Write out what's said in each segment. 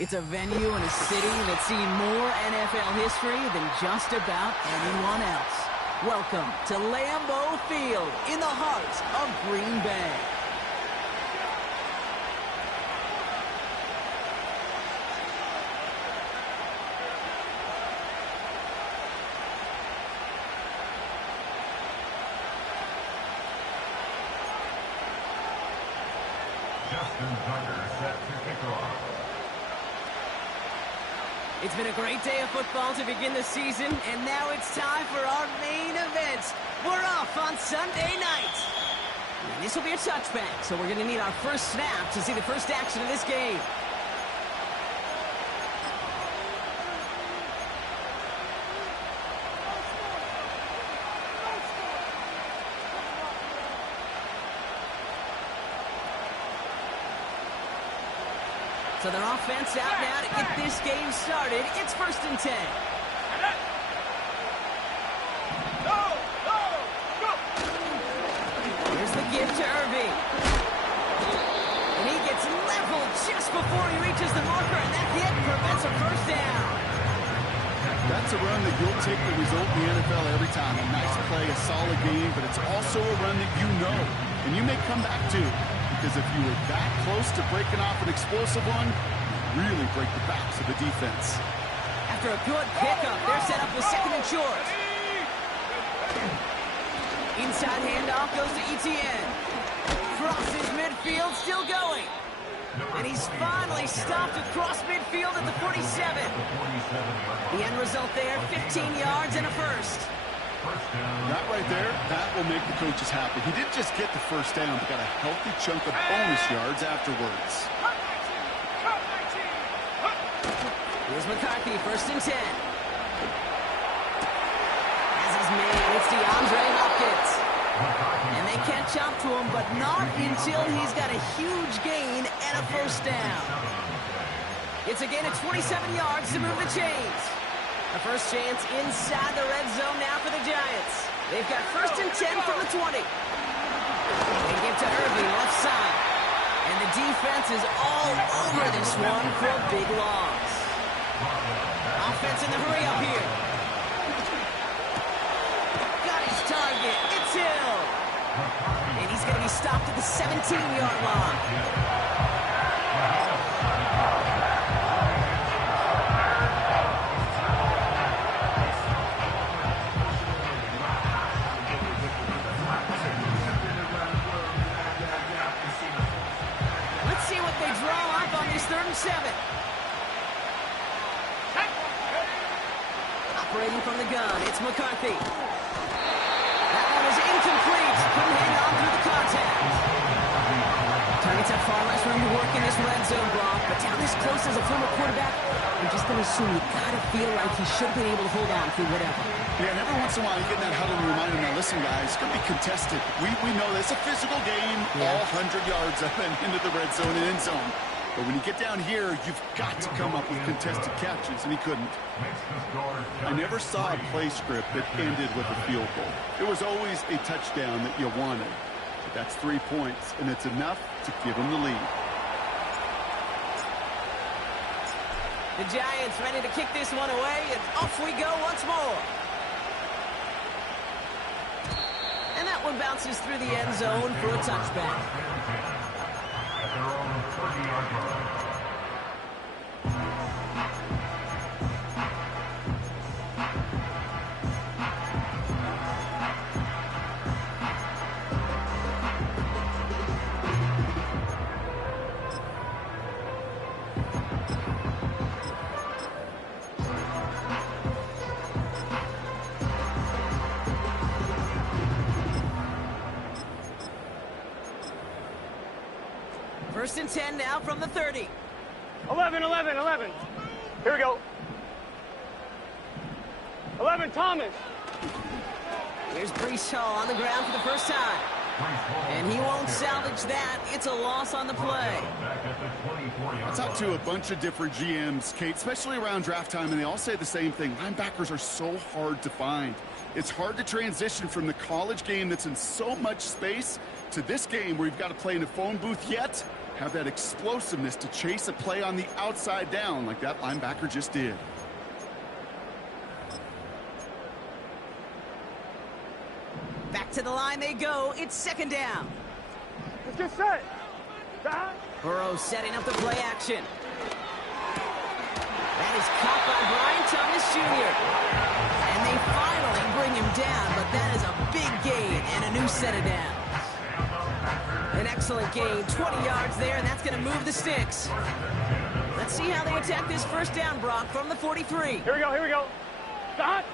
It's a venue and a city that's seen more NFL history than just about anyone else. Welcome to Lambeau Field in the heart of Green Bay. It's been a great day of football to begin the season, and now it's time for our main event. We're off on Sunday night. And this will be a touchback, so we're going to need our first snap to see the first action of this game. So their offense out now to get this game started. It's 1st and 10. Here's the give to Irving. And he gets leveled just before he reaches the marker, and that hit prevents a first down. That's a run that you'll take the result in the NFL every time. A nice play, a solid game, but it's also a run that you know, and you may come back to. Because if you were that close to breaking off an explosive one, you really break the backs of the defense. After a good pickup, they're set up with 2nd and short. Inside handoff goes to Etienne. Crosses midfield, still going. And he's finally stopped across midfield at the 47. The end result there, 15 yards and a first. That right there, that will make the coaches happy. He didn't just get the first down, but got a healthy chunk of bonus yards afterwards. Here's McCarthy, 1st and 10. As he's made, it's DeAndre Hopkins. And they can't chop to him, but not until he's got a huge gain and a first down. It's a gain of 27 yards to move the chains. A first chance inside the red zone now for the Giants. They've got 1st and 10 from the 20. They give to Irving, left side. And the defense is all over this one for a big loss. Offense in the hurry up here. Got his target. It's Hill. And he's going to be stopped at the 17-yard line. Operating from the gun, it's McCarthy. That one is incomplete. Couldn't hang on through the contact. Targets have far less room to work in this red zone block, but down this close as a former quarterback, I'm just going to assume you got to feel like he should have been able to hold on through whatever. Yeah, and every once in a while you get in that huddle and remind him, now listen guys, it's going to be contested. We know this, a physical game, all 100 yards up and into the red zone and end zone. But when you get down here, you've got to come up with contested catches, and he couldn't. I never saw a play script that ended with a field goal. It was always a touchdown that you wanted. But that's 3 points, and it's enough to give him the lead. The Giants ready to kick this one away, and off we go once more. And that one bounces through the end zone for a touchback. At their own 30-yard line. First and 10 now from the 30. 11. Here we go. 11, Thomas. Here's Breece Hall on the ground for the first time. And he won't salvage that. It's a loss on the play. I talked to a bunch of different GMs, Kate, especially around draft time, and they all say the same thing. Linebackers are so hard to find. It's hard to transition from the college game that's in so much space to this game where you've got to play in a phone booth, yet have that explosiveness to chase a play on the outside down like that linebacker just did. Back to the line they go. It's second down. Let's get set. Stop. Burrow setting up the play action. That is caught by Brian Thomas Jr. And they finally bring him down, but that is a big gain and a new set of downs. An excellent gain, 20 yards there, and that's going to move the sticks. Let's see how they attack this first down, Brock, from the 43. Here we go, here we go. Stop.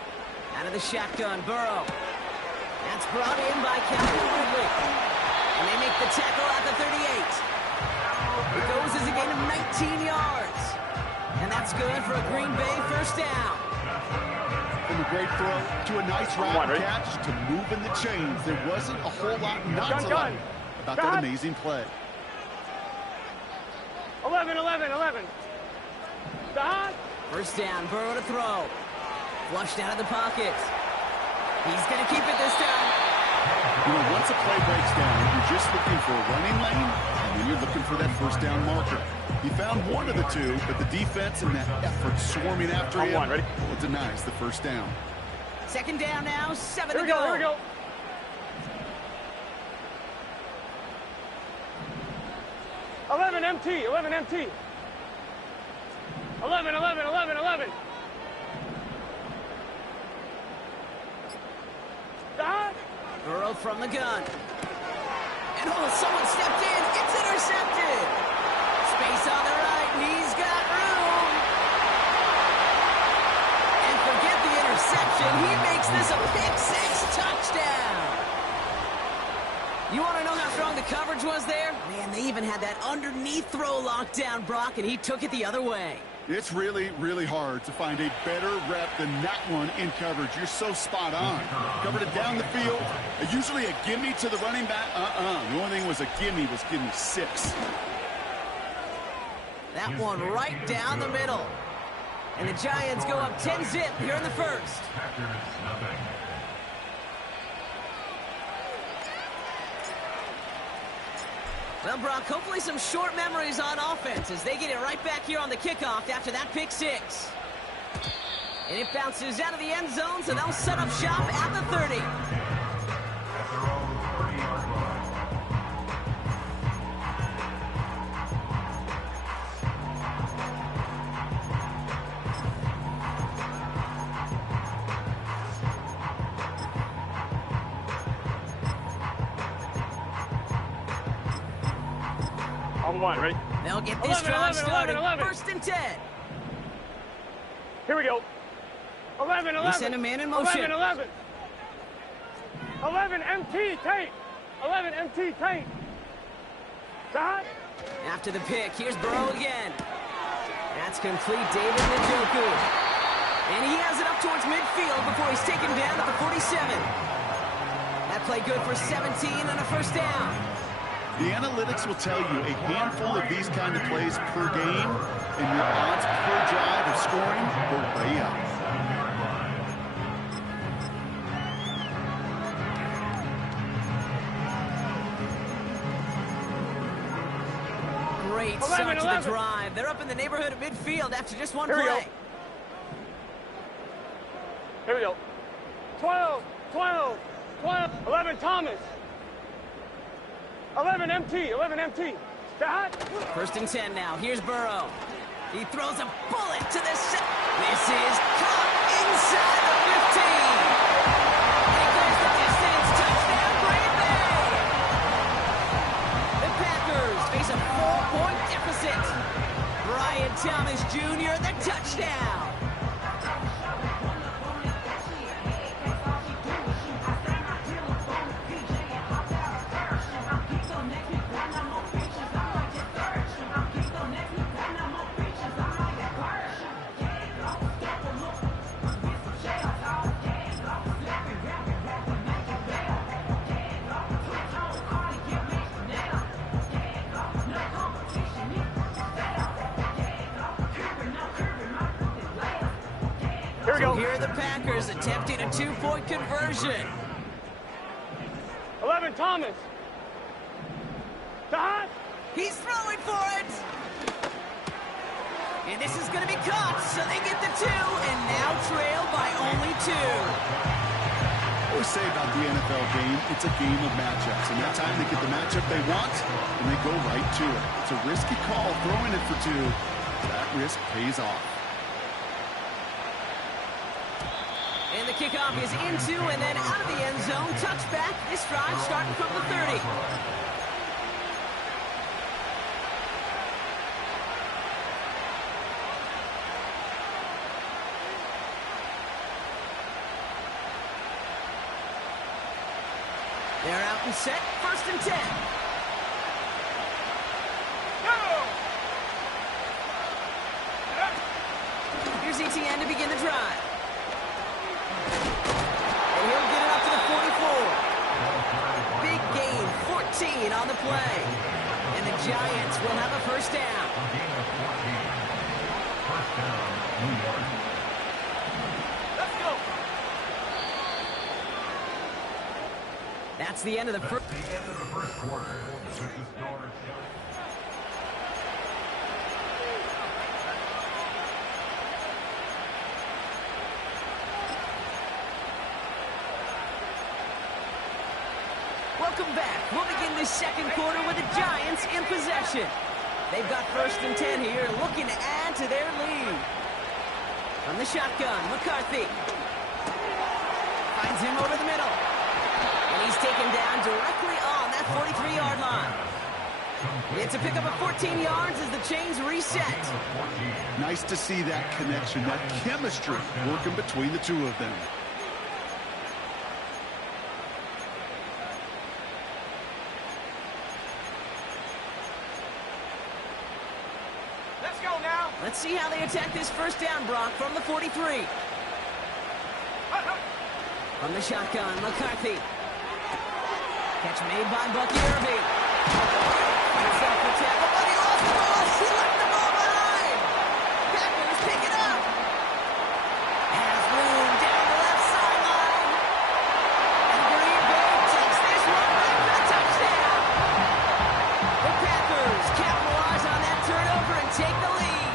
Out of the shotgun, Burrow. That's brought in by Calvin Ridley. And they make the tackle at the 38. It goes as a gain of 19 yards. And that's good for a Green Bay first down. From a great throw to a nice round catch to moving the chains. There wasn't a whole lot not to like about that amazing play. 11, 11, 11. Stop. First down, Burrow to throw. Flushed out of the pocket. He's going to keep it this time. You know, once a play breaks down, you're just looking for a running lane, and then you're looking for that first down marker. He found one of the two, but the defense and that effort swarming after him will denies the first down. Second down now, 7 to go. Here we go. 11 MT, 11 MT. 11, 11, 11, 11. Stop. Burrow from the gun. And someone stepped in. It's intercepted. Space on the right, and he's got room. And forget the interception. He makes this a pick-6 touchdown. You want to know how strong the coverage was there? Man, they even had that underneath throw locked down, Brock, and he took it the other way. It's really, really hard to find a better rep than that one in coverage. You're so spot on. Covered it down the field. Usually a gimme to the running back. The only thing was a gimme 6. That one right down the middle. And the Giants go up 10-zip here in the first. Well, Brock, hopefully some short memories on offense as they get it right back here on the kickoff after that pick-6. And it bounces out of the end zone, so they'll set up shop at the 30. On one, ready? They'll get this drive started. 11. First and 10. Here we go. 11, 11. They send a man in motion. 11, 11. 11 MT tank. 11 MT tank. Stop. After the pick, here's Burrow again. That's complete, David Njoku. And he has it up towards midfield before he's taken down at the 47. That play good for 17 and a first down. The analytics will tell you a handful of these kind of plays per game, and your odds per drive of scoring go way up. Great start to the drive. They're up in the neighborhood of midfield after just one play. Here we go. 12, 12, 12. 11 Thomas. 11 MT, 11 MT. Stop. First and 10 now. Here's Burrow. He throws a bullet to the set. This is caught inside the 15. He goes the distance. Touchdown, Green Bay. The Packers face a 4-point deficit. Brian Thomas Jr., the touchdown. we go. Here are the Packers attempting a two-point conversion. 11, Thomas. Todd. He's throwing for it. And this is going to be caught, so they get the 2, and now trail by only 2. I always say about the NFL game, it's a game of matchups. And that time they get the matchup they want, and they go right to it. It's a risky call throwing it for 2. That risk pays off. And the kickoff is into and then out of the end zone. Touchback. This drive starting from the 30. They're out and set. 1st and 10. Here's ETN to begin the drive. And he'll get it up to the 44. Big gain, 14 on the play. And the Giants will have a 1st down. Let's go. That's the end of the first. The end of the first quarter. This is North. Welcome back. We'll begin this second quarter with the Giants in possession. They've got 1st and 10 here, looking to add to their lead. From the shotgun, McCarthy. Finds him over the middle. And he's taken down directly on that 43-yard line. It's a pickup of 14 yards as the chains reset. Nice to see that connection, that chemistry working between the 2 of them. Let's go now. Let's see how they attack this 1st down, Brock, from the 43. From the shotgun, McCarthy. Catch made by Bucky Irving. Fights off the tackle, but he lost the ball. He left the ball behind. Packers pick it up. Has room down the left sideline. And Green Bay takes this one back for the touchdown. The Packers capitalize on that turnover and take the lead.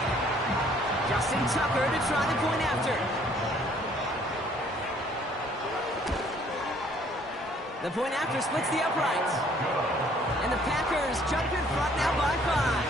Justin Tucker to try the point after. The point after splits the uprights. And the Packers jump in front now by 5.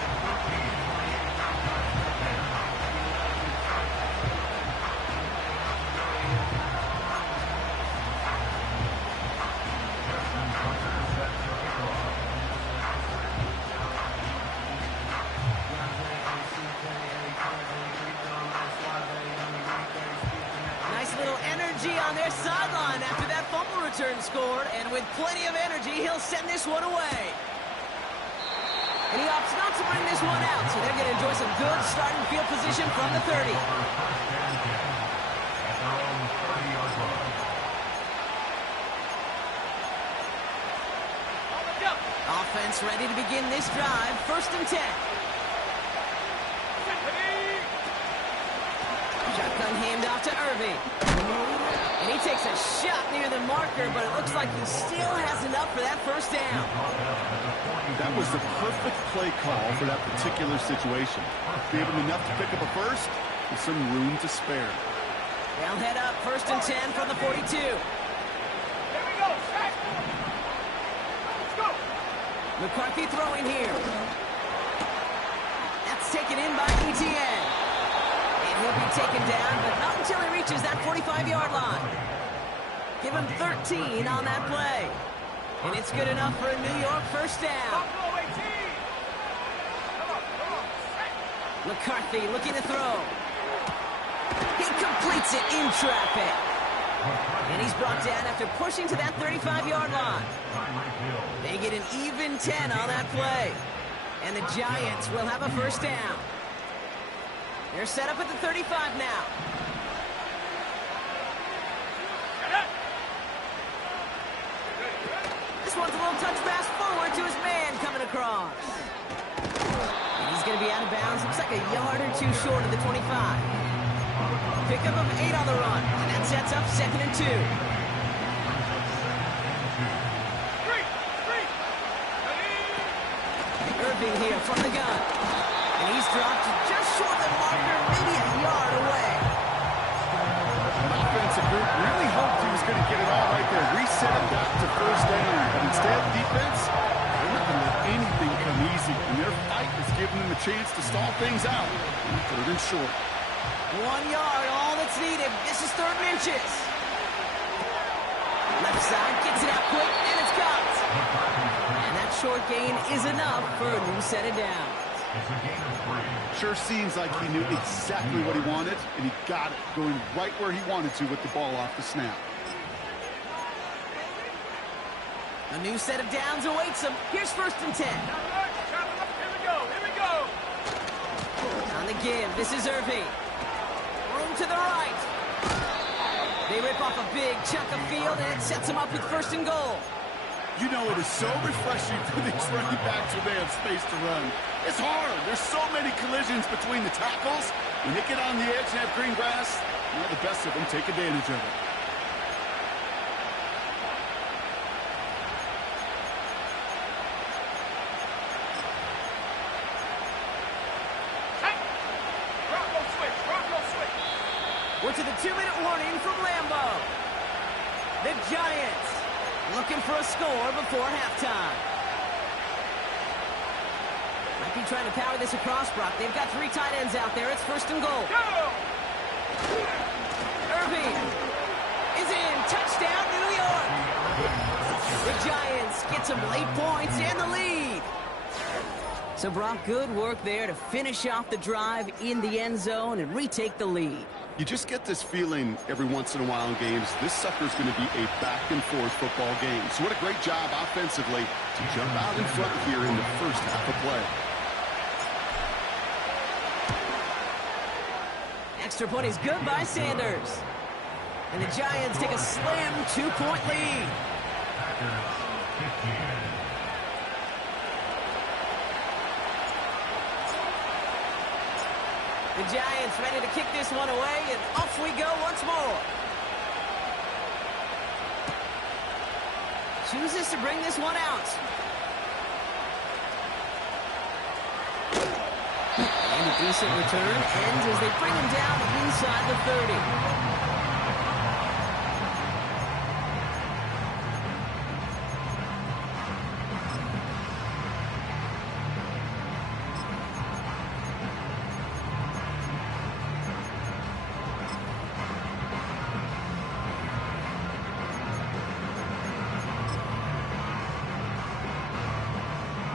Nice little energy on their sideline after that fumble return scored, and with plenty of energy, he'll send this one away. And he opts not to bring this one out, so they're going to enjoy some good starting field position from the 30. Offense ready to begin this drive. 1st and 10. Shotgun handoff to Irving. And he takes a shot near the marker, but it looks like he still has enough for that 1st down. That was the perfect play call for that particular situation. Gave him enough to pick up a 1st with some room to spare. They'll head up 1st and 10 from the 42. Here we go. Let's go. McCarthy throwing here. That's taken in by ETN. And he'll be taken down, but not until he reaches that 45-yard line. Give him 13 on that play. And it's good enough for a New York 1st down. McCarthy looking to throw. He completes it in traffic. And he's brought down after pushing to that 35-yard line. They get an even 10 on that play. And the Giants will have a 1st down. They're set up at the 35 now. This one's a little touch pass forward to his man coming across. And he's going to be out of bounds. Looks like a yard or 2 short of the 25. Pickup of 8 on the run, and that sets up 2nd and 2. Irving here from the gun. And he's dropped just short of the marker, maybe a yard away. The offensive group really hoped he was going to get it all right there. Reset it back to first down. But instead, defense, they're not going to let anything come easy. And their fight is giving them a chance to stall things out. And put it in short. 1 yard, all that's needed. This is 3rd and inches. Left side gets it out quick, and it's caught. And that short gain is enough for a new set of downs. Sure seems like he knew exactly what he wanted, and he got it, going right where he wanted to with the ball off the snap. A new set of downs awaits him. Here's 1st and 10. Here we go. On the give, this is Irving. Room to the right. They rip off a big chunk of field, and it sets them up with 1st and goal. You know, it is so refreshing for these running backs when they have space to run. It's hard. There's so many collisions between the tackles. When they get on the edge and have green grass, the best of them take advantage of it. We're to the 2-minute warning from Lambeau. The Giants looking for a score before halftime. Might be trying to power this across, Brock. They've got 3 tight ends out there. It's 1st and goal. Go! Irving is in. Touchdown, New York. The Giants get some late points and the lead. So, Brock, good work there to finish off the drive in the end zone and retake the lead. You just get this feeling every once in a while in games, this sucker's going to be a back-and-forth football game. So what a great job offensively to jump out in front here in the first half of play. Extra point is good by Sanders. And the Giants take a slim 2-point lead. The Giants ready to kick this one away, and off we go once more. Chooses to bring this one out. And a decent return ends as they bring him down inside the 30.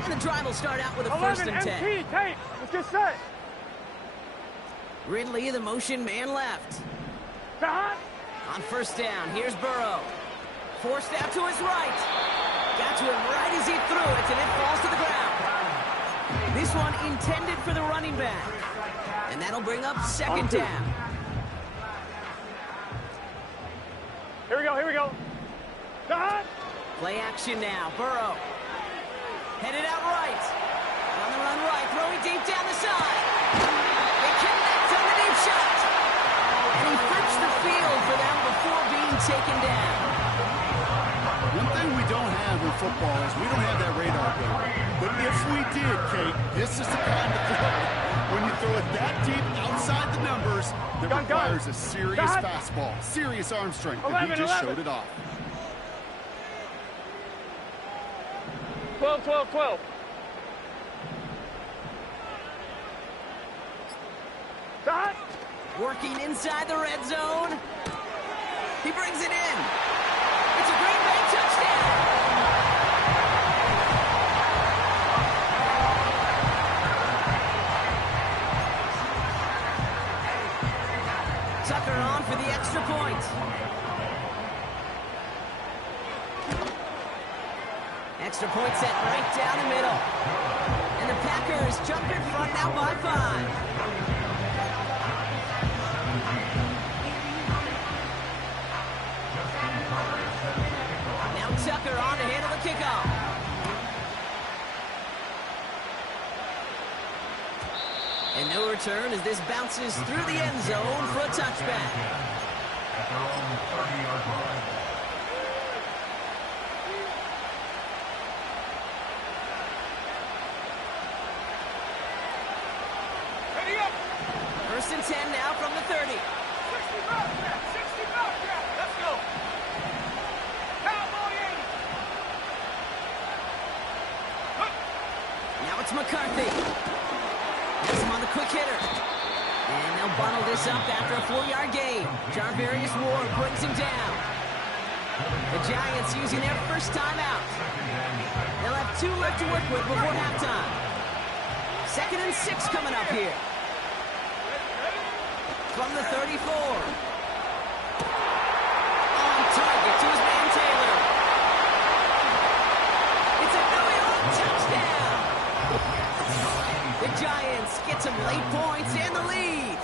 The drive will start out with a 1st and 10. MP, tape. Let's get set. Ridley, the motion man left. On 1st down, here's Burrow. Forced out to his right. Got to him right as he threw it, and it falls to the ground. This one intended for the running back. And that'll bring up 2nd down. Here we go. Play action now. Burrow. Headed out right. On the run right. Throwing deep down the side. They connect on the deep shot. And he flips the field for them before being taken down. One thing we don't have in football is we don't have that radar gun. But if we did, Kate, this is the kind of throw. When you throw it that deep outside the numbers, that requires a serious fastball, serious arm strength, and he just showed it off. 12. Working inside the red zone. He brings it in. It's a Green Bay touchdown. Tucker on for the extra point. Extra point set right down the middle. And the Packers jump in front now by 5. Now Tucker on to handle the kickoff. And no return as this bounces through the end zone for a touchback. At their own 30-yard line. Ready up. First and 10 now from the 30. 60 back, yeah. 60 back, yeah. Let's go. Cowboy 80. Now it's McCarthy. Has him on the quick hitter. And they'll bundle this up after a 4-yard gain. Jarvarius Ward brings him down. The Giants using their first timeout. They'll have 2 left to work with before halftime. 2nd and 6 coming up here. From the 34. On target to his man Taylor. It's a New York touchdown. The Giants get some late points and the lead.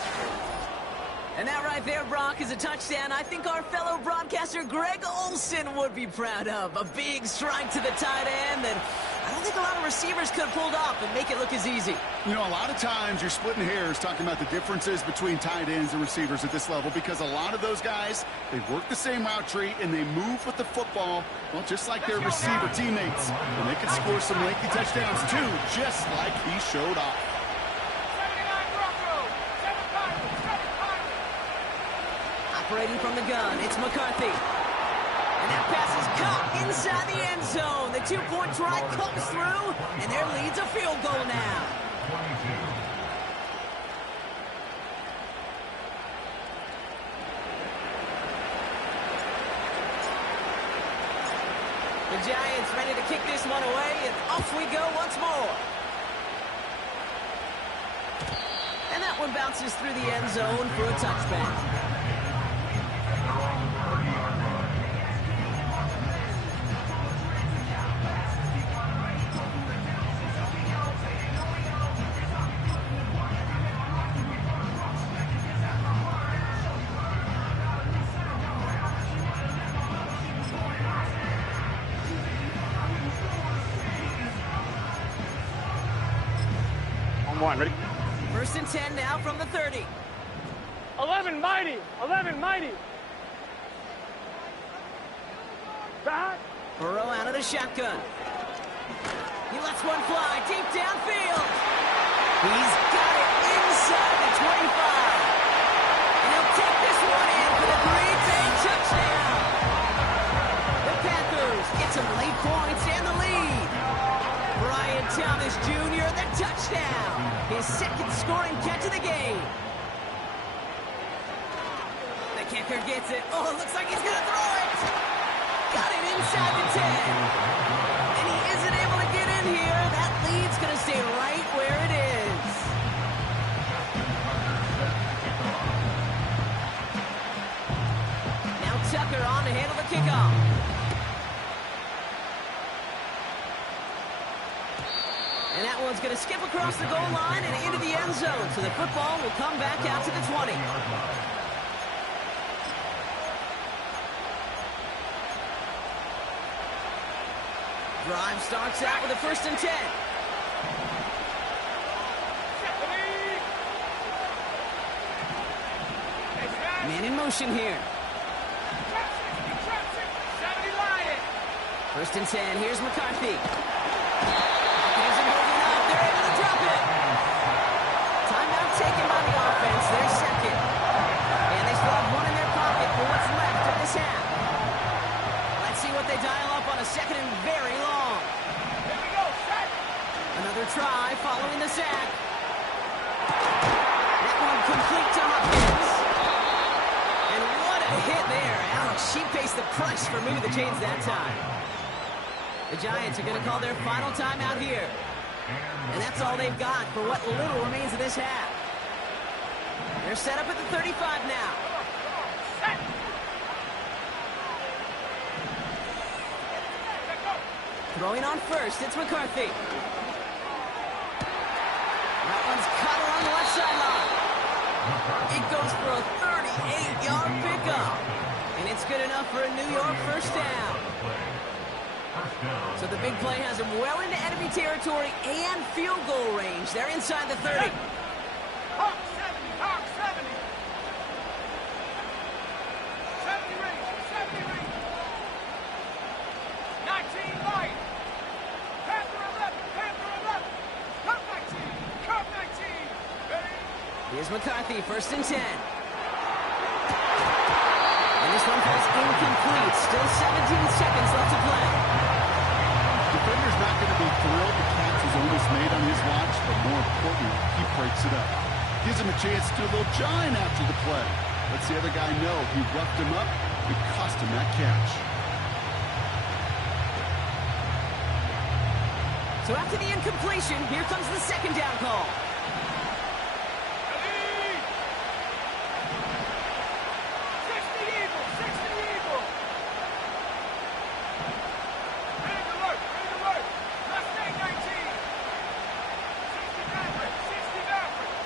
And that right there, Brock, is a touchdown I think our fellow broadcaster Greg Olsen would be proud of. A big strike to the tight end that I don't think a lot of receivers could have pulled off and make it look as easy. You know, a lot of times you're splitting hairs talking about the differences between tight ends and receivers at this level because a lot of those guys, they work the same route tree and they move with the football, well, just like their receiver teammates. And they can score some lengthy touchdowns too, just like he showed off. 79 Broncos. 7 Pirates. 7 Pirates. Operating from the gun, it's McCarthy. And that pass is caught inside the end zone. The 2-point try comes through, and their lead's a field goal now. 22. The Giants ready to kick this one away, and off we go once more. And that one bounces through the end zone for a touchback. Ready? First and 10 now from the 30. 11 mighty. 11 mighty. Back. Burrow out of the shotgun. He lets one fly deep downfield. He's got it inside the 25. And he'll take this one in for the Green Bay touchdown. The Panthers get some late points and the lead. Brian Thomas Jr. the touchdown. His 2nd scoring catch of the game. The kicker gets it. Oh, it looks like he's going to throw it. Got it inside the 10. And he isn't able to get in here. That lead's going to stay right where it is. Now Tucker on to handle the kickoff. And that one's going to skip across the goal line and into the end zone. So the football will come back out to the 20. Drive starts out with a first and 10. Man in motion here. First and 10. Here's McCarthy. They're able to drop it. Timeout taken by the offense. They're second. And they still have one in their pocket for what's left of this half. Let's see what they dial up on a 2nd and very long. Here we go, sack. Another try following the sack. That one complete to Hopkins. And what a hit there. Alex, she paced the price for moving the chains that time. The Giants are going to call their final timeout here. And that's all they've got for what little remains of this half. They're set up at the 35 now. Throwing on first, it's McCarthy. That one's caught along the left sideline. It goes for a 38-yard pickup. And it's good enough for a New York first down. So the big play has them well into enemy territory and field goal range. They're inside the 30. Hawk 70, Hawk 70. 70 rings, 70 rings. 19 light. Panther 11, Panther 11. Cup 19, Cup 19. Ready? Here's McCarthy, 1st and 10. And this one falls incomplete. Still 17 seconds left to play. Defender's not going to be thrilled the catch was almost made on his watch, but more importantly, he breaks it up. Gives him a chance to do a little jawing after the play. Lets the other guy know he roughed him up. It cost him that catch. So after the incompletion, here comes the 2nd down call. Ready? 60 Eagle, 60 Eagle. Ready to work, ready to work. Mustang 19. 60 Maverick, 60 Maverick.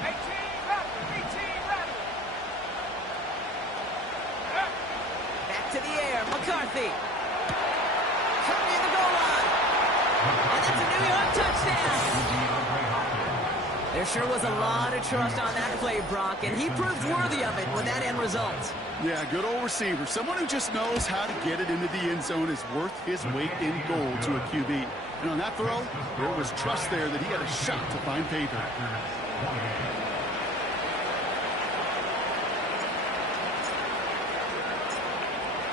18 Raptor, 18 Raptor. Back to the air, McCarthy. Come near the goal line. And that's a New York touchdown. There sure was a lot of trust on that play, Brock, and he proved worthy of it with that end result. Yeah, good old receiver. Someone who just knows how to get it into the end zone is worth his weight in gold to a QB. And on that throw, there was trust there that he had a shot to find payback.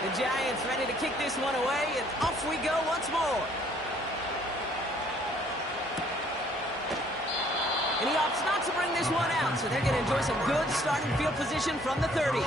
The Giants ready to kick this one away, and off we go once more. And he opts not to bring this one out, so they're going to enjoy some good starting field position from the 30.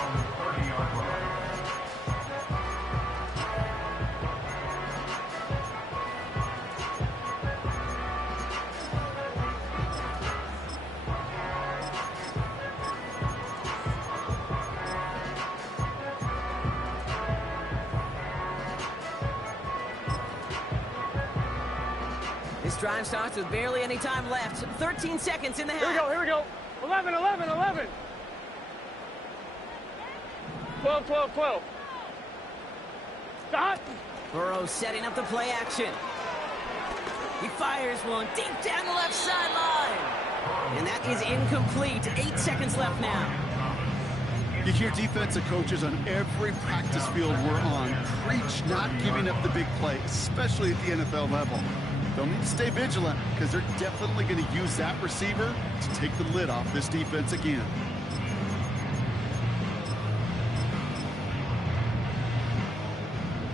This drive starts with barely any time left. 13 seconds in the half. Here we go. 11, 11, 11. 12, 12, 12. Stop. Burrow setting up the play action. He fires one deep down the left sideline. And that is incomplete. 8 seconds left now. You hear defensive coaches on every practice field we're on preach not giving up the big play, especially at the NFL level. They'll need to stay vigilant because they're definitely going to use that receiver to take the lid off this defense again.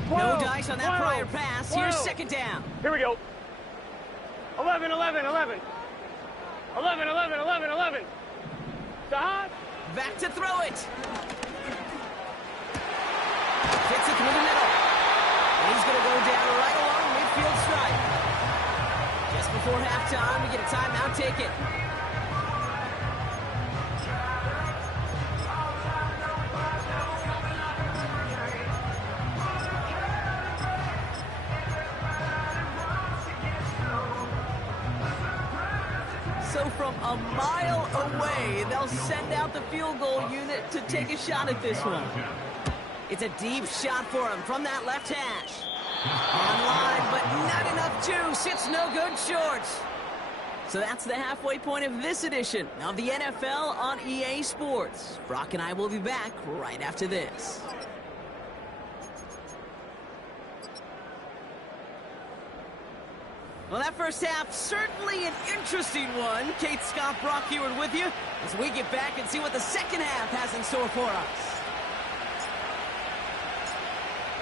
No dice on that prior pass. Here's 2nd down. Here we go. 11, 11, 11. 11, 11, 11, 11. Stop. Back to throw it. Hits it through the middle. And he's going to go down right along the midfield stripe. Just before halftime, we get a timeout taken. So from a mile away, they'll send out the field goal unit to take a shot at this one. It's a deep shot for him from that left hash. Online, but not enough juice. It's no good short. So that's the halfway point of this edition of the NFL on EA Sports. Brock and I will be back right after this. Well, that first half, certainly an interesting one. Kate, Scott, Brock Heward with you as we get back and see what the second half has in store for us.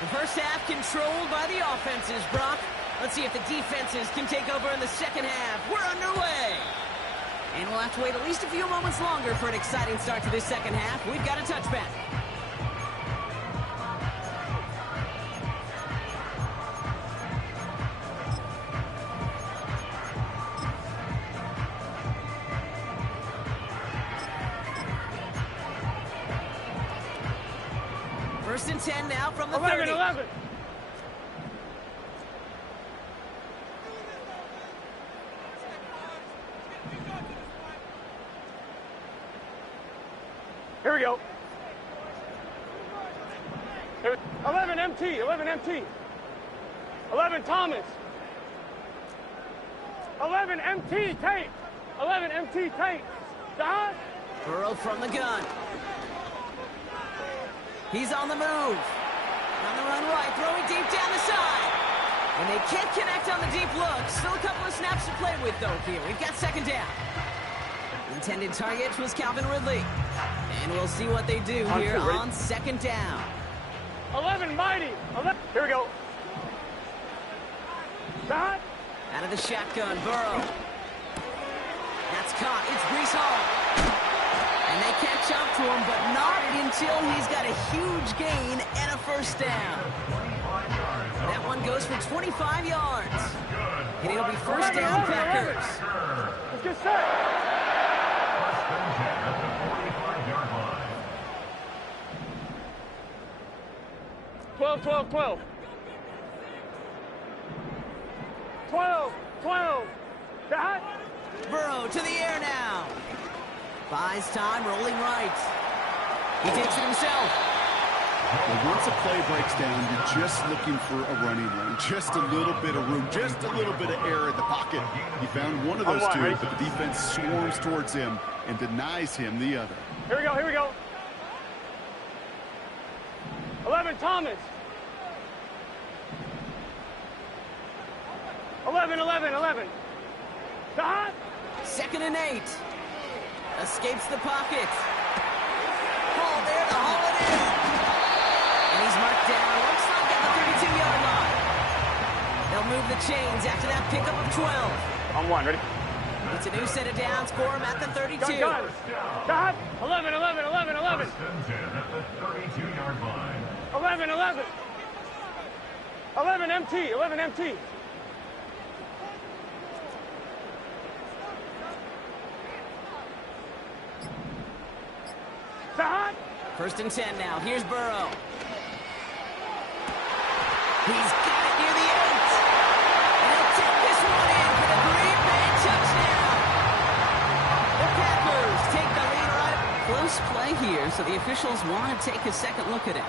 The first half controlled by the offenses, Brock. Let's see if the defenses can take over in the second half. We're underway. And we'll have to wait at least a few moments longer for an exciting start to this second half. We've got a touchback. First and 10 now from the 30. 11. Here we go. 11 MT, 11 MT. 11 Thomas. 11 MT tape. 11 MT tape. Dot. Burrow from the gun. He's on the move. On the run right, throwing deep down the side. And they can't connect on the deep look. Still a couple of snaps to play with, though, here. We've got second down. Intended target was Calvin Ridley. And we'll see what they do here on second down. 11 mighty. 11. Here we go. Dot. Out of the shotgun, Burrow. That's caught. It's Breece Hall. And they can't jump to him, but not until he's got a huge gain and a first down. That one goes for 25 yards. And it'll be first down, Packers. Let's get set. 12, 12, 12. 12, 12. Dot. Burrow to the air now. Buys time, rolling right. He takes it himself. Well, once a play breaks down, you're just looking for a running lane. Just a little bit of room, just a little bit of air in the pocket. He found one of those two, but the defense swarms towards him and denies him the other. Here we go, here we go. 11, Thomas. 11, 11, 11. Dot. 2nd and 8. Escapes the pocket. Hall there to haul it in. And he's marked down. Looks like at the 32-yard line. They'll move the chains after that pickup of 12. On one, ready? It's a new set of downs for him at the 32. Gun. Dot. 11, 11, 11, 11. At the 32-yard line. 11, 11. 11 MT, 11 MT. Dot. 1st and 10 now. Here's Burrow. He's got it near the 8. And he'll take this one in for the Green Bay touchdown. The Packers take the lead right. Close play here, so the officials want to take a second look at it.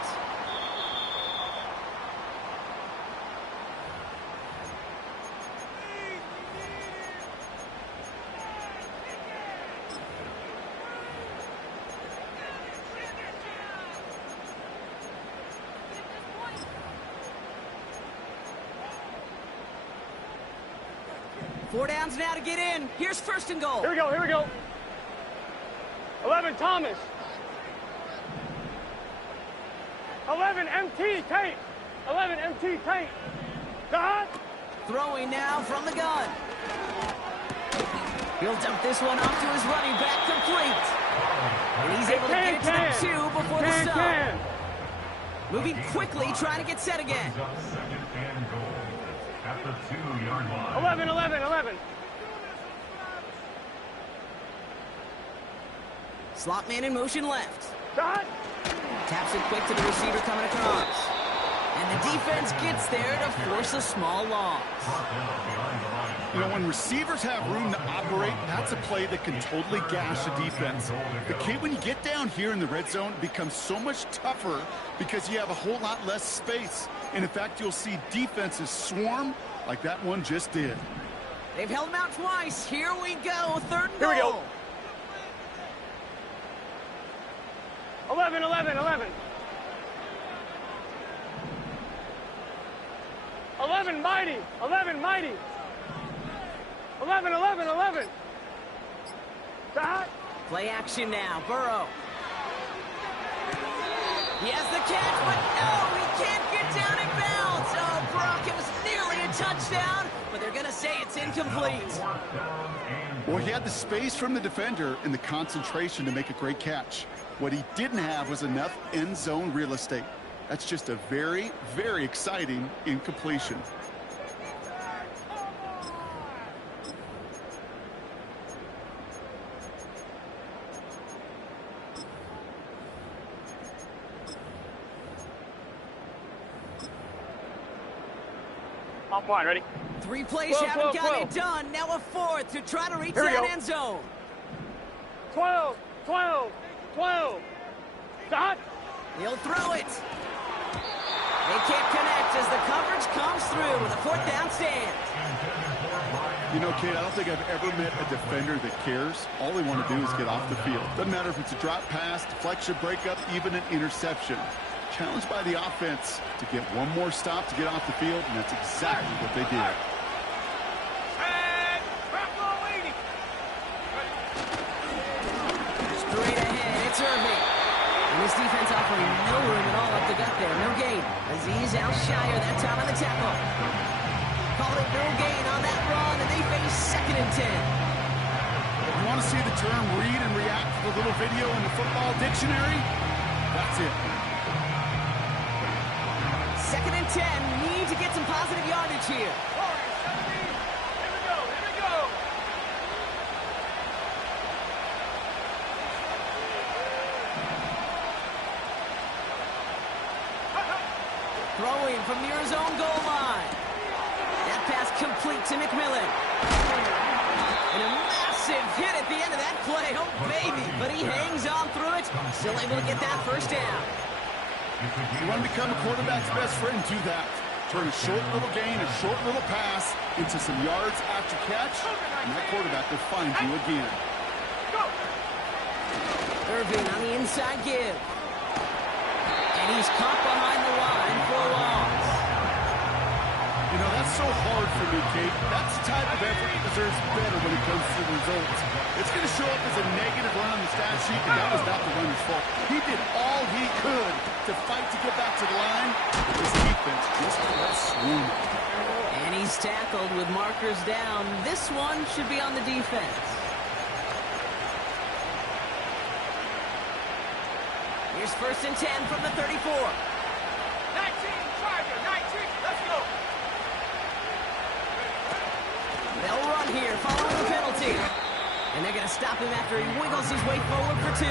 Four downs now to get in. Here's 1st and goal. Here we go, here we go. 11 Thomas. 11 MT tape. 11 MT tape. Dot. Throwing now from the gun. He'll dump this one off to his running back, complete. And he's able to get it to the 2 before the stop. Moving quickly, trying to get set again. 2nd and goal. At the 2-yard line. 11, 11, 11. Slot man in motion left. Dot. Taps it quick to the receiver coming across. And the defense gets there to force a small loss. You know, when receivers have room to operate, that's a play that can totally gash a defense. The key, when you get down here in the red zone, it becomes so much tougher because you have a whole lot less space. And in fact, you'll see defenses swarm like that one just did. They've held him out twice. Here we go. 3rd and Here we goal. go. 11, 11, 11. 11 mighty. 11 mighty. 11, 11, 11. Dot. Play action now. Burrow. He has the catch, but no, he can't get down in bounds. Oh, Brock, it was nearly a touchdown, but they're going to say it's incomplete. Well, he had the space from the defender and the concentration to make a great catch. What he didn't have was enough end zone real estate. That's just a very, very exciting incompletion. Off line, ready? 3 plays, haven't got it done. Now a 4th to try to reach that end zone. 12, 12, 12. Dot. He'll throw it. They can't connect. as the coverage comes through with a 4th down stand. You know, Kate, I don't think I've ever met a defender that cares. All they want to do is get off the field. Doesn't matter if it's a drop pass, deflection, breakup, even an interception. Challenged by the offense to get one more stop to get off the field, and that's exactly what they did. Straight ahead, it's Irving. And this defense offering no room at all up the gut there. No gain. Aziz Al-Shire that time on the tackle. Call it no gain on that run, and they face 2nd and 10. You want to see the term read and react to the little video in the football dictionary? That's it. 2nd and 10. Need to get some positive yardage here. All right, 17. Here we go. Here we go. Throwing from near his own goal line. That pass complete to McMillan. And a massive hit at the end of that play. Oh, baby. But he hangs on through it. Still able to get that 1st down. You want to become a quarterback's best friend, do that. Turn a short little gain, a short little pass into some yards after catch, and that quarterback will find you again. Irving on the inside give. And he's caught behind the line for a loss. You know, that's so hard for me, Kate. That's the type of effort that deserves better when it comes to the results. It's going to show up as a negative run on the stat sheet, but that was not the runner's fault. He did all he could to fight to get back to the line, but his defense just let swoon. And he's tackled with markers down. This one should be on the defense. Here's 1st and 10 from the 34. 19, Charger, 19. Let's go. They'll run here following the penalty. And they're going to stop him after he wiggles his way forward for 2.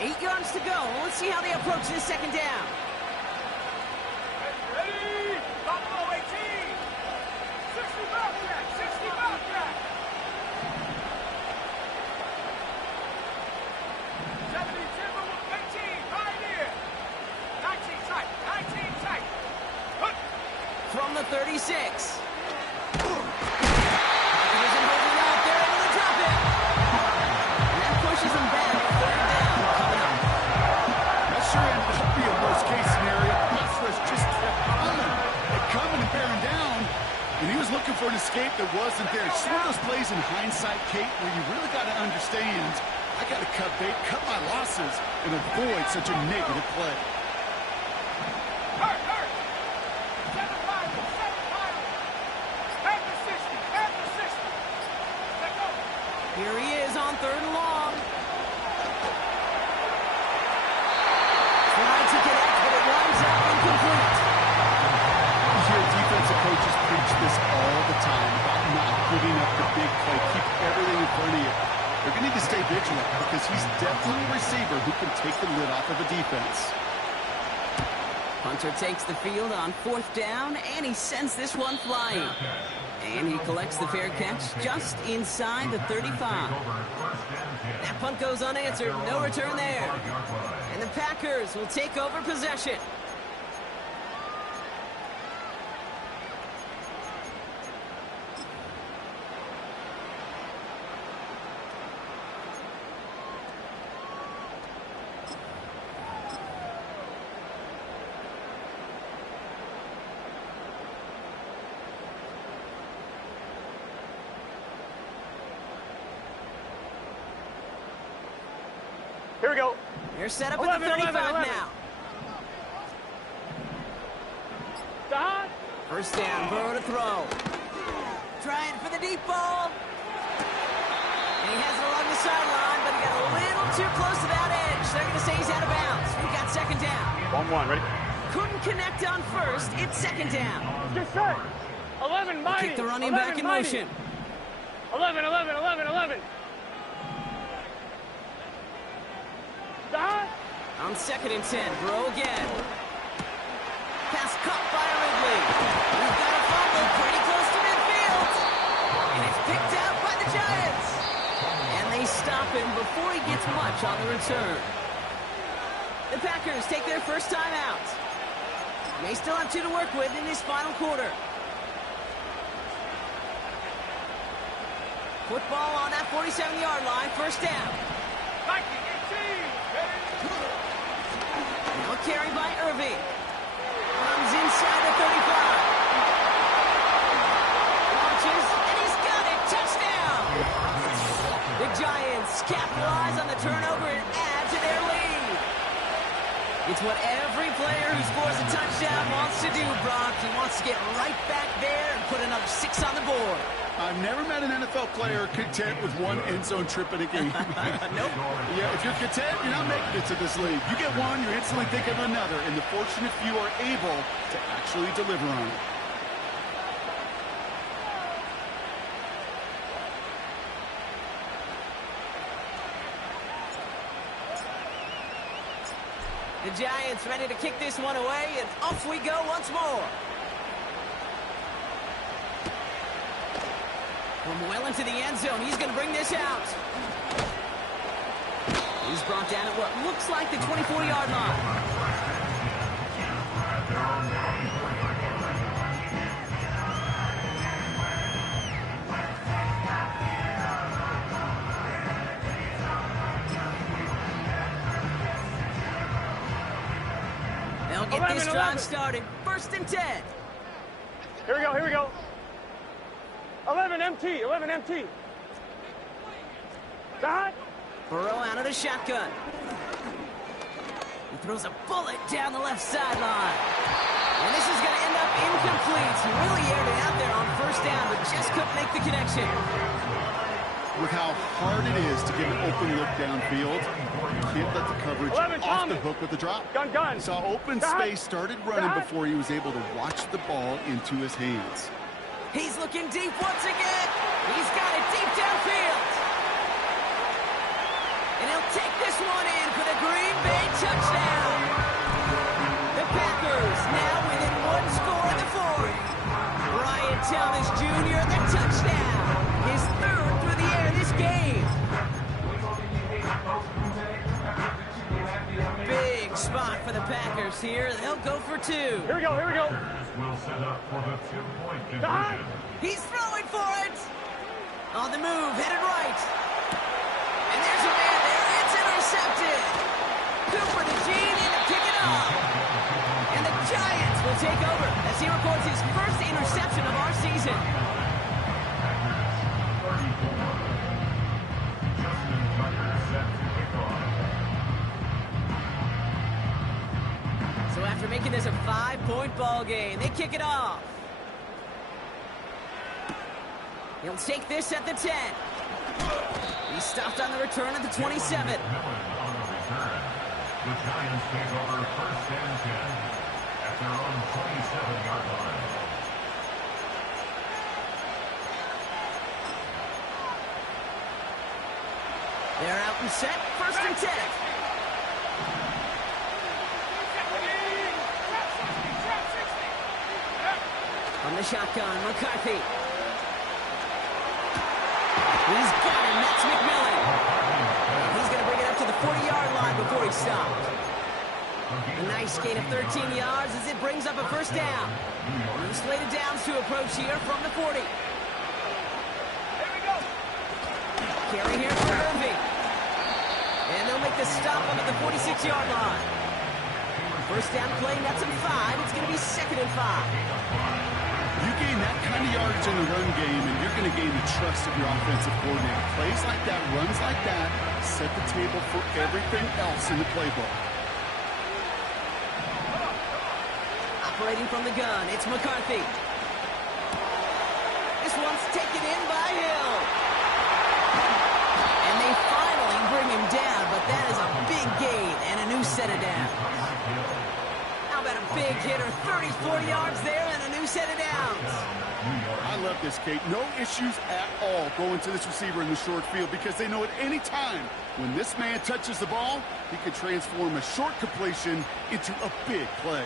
Eight yards to go. Let's see how they approach this 2nd down. Ready? Buffalo 18. 60 Bobcat. 60 Bobcat. 70 Timberwolves 18. Pioneer. 19 tight. 19 tight. Hook. From the 36. Doesn't hold it out. They're able to drop it. And that pushes him back. 3rd down coming up. That sure ended up being a worst-case scenario. Pass rush just kept coming and bearing down, and he was looking for an escape that wasn't there. It's one of those plays in hindsight, Kate, where you really got to understand, I got to cut bait, cut my losses, and avoid such a negative play. Hurt. 7 Pirates. 7 Pirates. Back to 60. Back to 60. Let's go. Here he is on 3rd and long. Trying to connect, but it winds up incomplete. You hear defensive coaches preach this all the time about not giving up the big play. Keep everything in front of you. They're going to need to stay vigilant because he's definitely a receiver who can take the lid off of a defense. Hunter takes the field on 4th down, and he sends this one flying. And he collects the fair catch just inside the 35. That punt goes unanswered. No return there. And the Packers will take over possession. Here we go. They're set up at the 35 now. Don. 1st down, Burrow to throw. Trying for the deep ball. And he has it along the sideline, but he got a little too close to that edge. They're going to say he's out of bounds. We've got 2nd down. 1-1, ready? Couldn't connect on 1st. It's 2nd down. Get set. 11 mighty. Kick the running back in motion. 11. Don. On 2nd and 10, Burrow again. Pass caught by Ridley. He's got a fumble pretty close to midfield. And it's picked out by the Giants. And they stop him before he gets much on the return. The Packers take their first time out. They still have 2 to work with in this final quarter. Football on that 47-yard line, first down. Now carry by Irving. Comes inside the 35. Launches, and he's got it. Touchdown! The Giants capitalize on the turnover and add to their lead. It's what every player who scores a touchdown wants to do, Brock. He wants to get right back there and put another 6 on the board. I've never met an NFL player content with one end zone trip in a game. Nope. Yeah, if you're content, you're not making it to this league. You get one, you're instantly thinking of another, and the fortunate few are able to actually deliver on it. The Giants ready to kick this one away, and off we go once more. From well into the end zone, he's going to bring this out. He's brought down at what looks like the 24-yard line. They'll get this drive started. 1st and 10. Here we go, here we go. 11 MT, 11 MT. Dot. Burrow out of the shotgun. He throws a bullet down the left sideline. And this is going to end up incomplete. He really aired it out there on 1st down, but just couldn't make the connection. With how hard it is to get an open look downfield, you can't let the coverage off the hook with the drop. Gun. Saw open space, started running before he was able to watch the ball into his hands. He's looking deep once again. He's got it deep downfield. And he'll take this one in for the Green Bay touchdown. The Packers now within 1 score in the 4th. Brian Thomas Jr. the touchdown. His 3rd through the air this game. Big spot for the Packers here. They'll go for 2. Here we go, here we go. Will set up for the 2-point conversion. He's throwing for it. On the move, headed right. And there's a man there. It's intercepted. Cooper the Gene in to pick it up. And the Giants will take over as he records his 1st interception of our season. So after making this a 5-point ball game, they kick it off. He'll take this at the 10. He stopped on the return at the 27. On the return. The Giants take over 1st and 10 at their own 27-yard line. They're out and set. 1st and 10. From the shotgun, McCarthy. He's got him. That's McMillan. And he's going to bring it up to the 40-yard line before he stopped. A nice gain of 13 yards as it brings up a 1st down. New slated downs to approach here from the 40. Carry here for Irving. And they'll make the stop up at the 46-yard line. 1st down play, that's in 5. It's going to be 2nd and 5. You gain that kind of yardage in the run game, and you're going to gain the trust of your offensive coordinator. Plays like that, runs like that, set the table for everything else in the playbook. Operating from the gun, it's McCarthy. This one's taken in by Hill. And they finally bring him down, but that is a big gain and a new set of downs. How about a big hitter, 34 yards there and a new new set of downs. I love this, Kate. No issues at all going to this receiver in the short field because they know at any time when this man touches the ball, he could transform a short completion into a big play.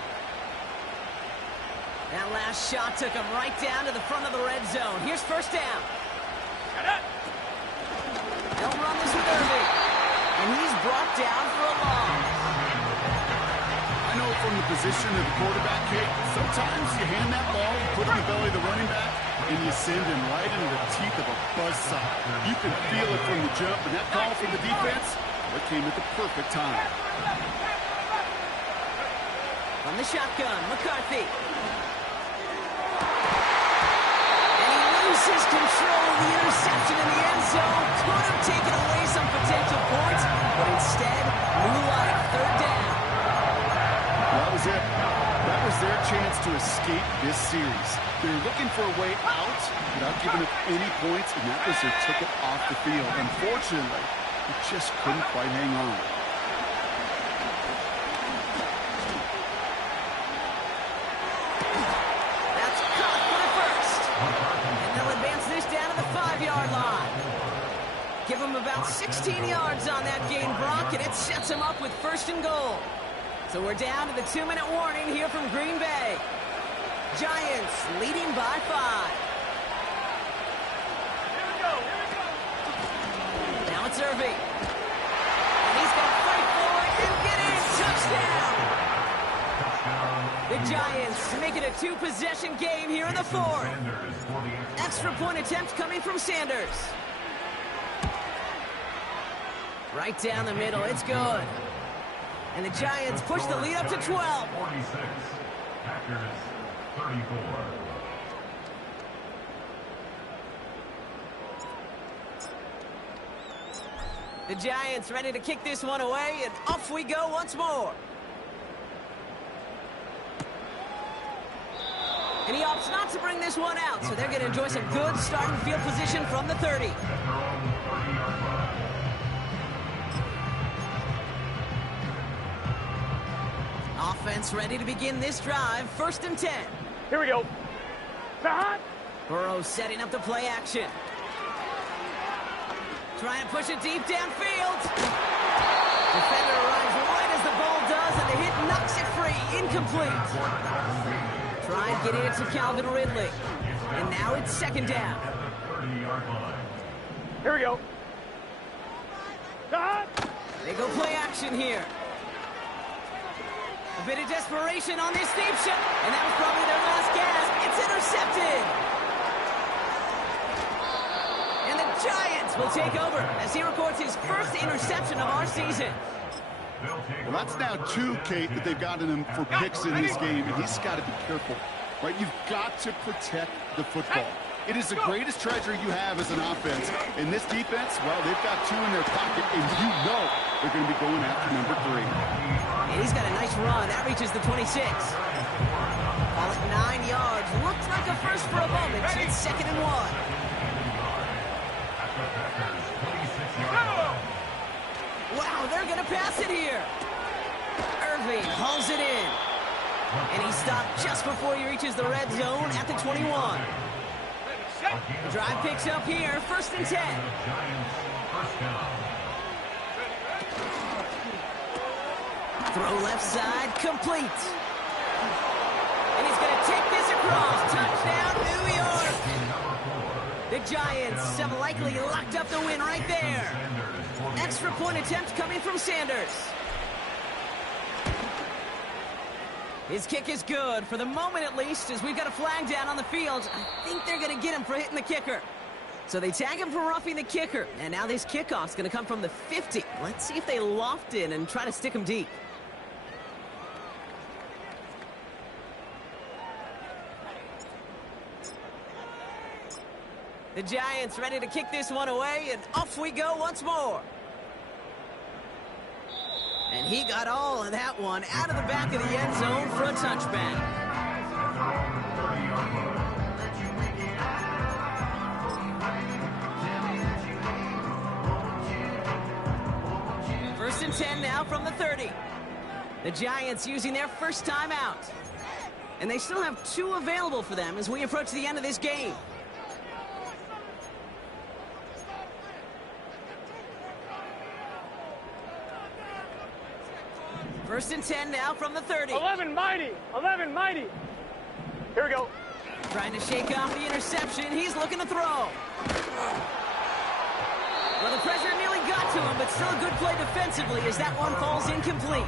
That last shot took him right down to the front of the red zone. Here's first down. They'll run this with Irving. And he's brought down for a loss. I know from the position of the quarterback, Kate, sometimes you hand that ball, you put it in the belly of the running back, and you send him right into the teeth of a buzzsaw. You can feel it from the jump, and that call from the defense, it came at the perfect time. From the shotgun, McCarthy. Loses control of the interception in the end zone. Could have taken away some potential points, but instead, new life, third down. That was it. That was their chance to escape this series. They were looking for a way out without giving up any points, and that was their ticket off the field. Unfortunately, they just couldn't quite hang on. Give him about 16 yards on that gain, Brock, and it sets him up with first and goal. So we're down to the 2-minute warning here from Green Bay. Giants leading by 5. Here we go. Now it's Irving. And he's going to fight for it and get in. Touchdown! The Giants make it a 2-possession game here in the 4th. Extra point attempt coming from Sanders. Right down the middle, it's good. And the Giants push the lead up to 12. 46, Packers 34. The Giants ready to kick this one away, and off we go once more. And he opts not to bring this one out, so they're going to enjoy some good starting field position from the 30. Offense ready to begin this drive. First and 10. Here we go. Burrow setting up the play action. Trying to push it deep downfield. Defender arrives right as the ball does, and the hit knocks it free. Incomplete. Try and get it to Calvin Ridley. And now it's second down. Here we go. They go play action here. A bit of desperation on this deep shot, and that was probably their last gasp. It's intercepted. And the Giants will take over as he records his first interception of our season. Well, that's now 2, Kate, that they've gotten him for picks in this game, and he's got to be careful, right? You've got to protect the football. It is the greatest treasure you have as an offense. And this defense, well, they've got 2 in their pocket, and you know they're going to be going after number 3. And he's got a nice run. That reaches the 26. Call it 9 yards. Looked like a first for a moment. It's second and 1. Wow, they're going to pass it here. Irving hauls it in. And he stopped just before he reaches the red zone at the 21. The drive picks up here. First and 10. Throw left side, complete. And he's going to take this across. Touchdown, New York. The Giants have likely locked up the win right there. Extra point attempt coming from Sanders. His kick is good, for the moment at least, as we've got a flag down on the field. I think they're going to get him for hitting the kicker. So they tag him for roughing the kicker, and now this kickoff's going to come from the 50. Let's see if they loft in and try to stick him deep. The Giants ready to kick this one away, and off we go once more. And he got all of that one out of the back of the end zone for a touchback. First and 10 now from the 30. The Giants using their first time out. And they still have 2 available for them as we approach the end of this game. First and 10 now from the 30. 11 mighty. 11 mighty. Here we go. Trying to shake off the interception. He's looking to throw. Well, the pressure nearly got to him, but still a good play defensively as that one falls incomplete.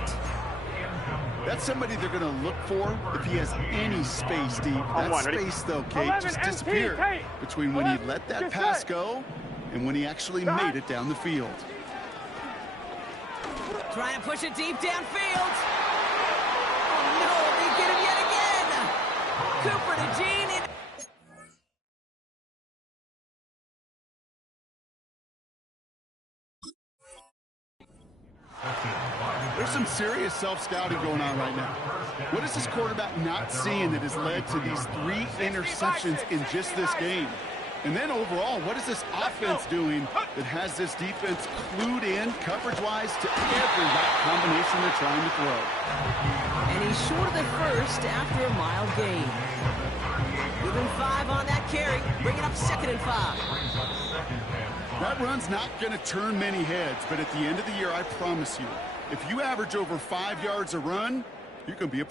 That's somebody they're going to look for if he has any space deep. That space, though, Kate, just disappeared between when he let that pass go and when he actually made it down the field. Trying to push it deep downfield. Oh, no, they get him yet again. Cooper to Gene. There's some serious self-scouting going on right now. What is this quarterback not seeing that has led to these 3 interceptions in just this game? And then overall, what is this offense doing that has this defense clued in coverage-wise to every combination they're trying to throw? And he's short of the first after a mild gain. Give him 5 on that carry, bringing up 2nd and 5. That run's not going to turn many heads, but at the end of the year, I promise you, if you average over 5 yards a run, you're going to be a pro.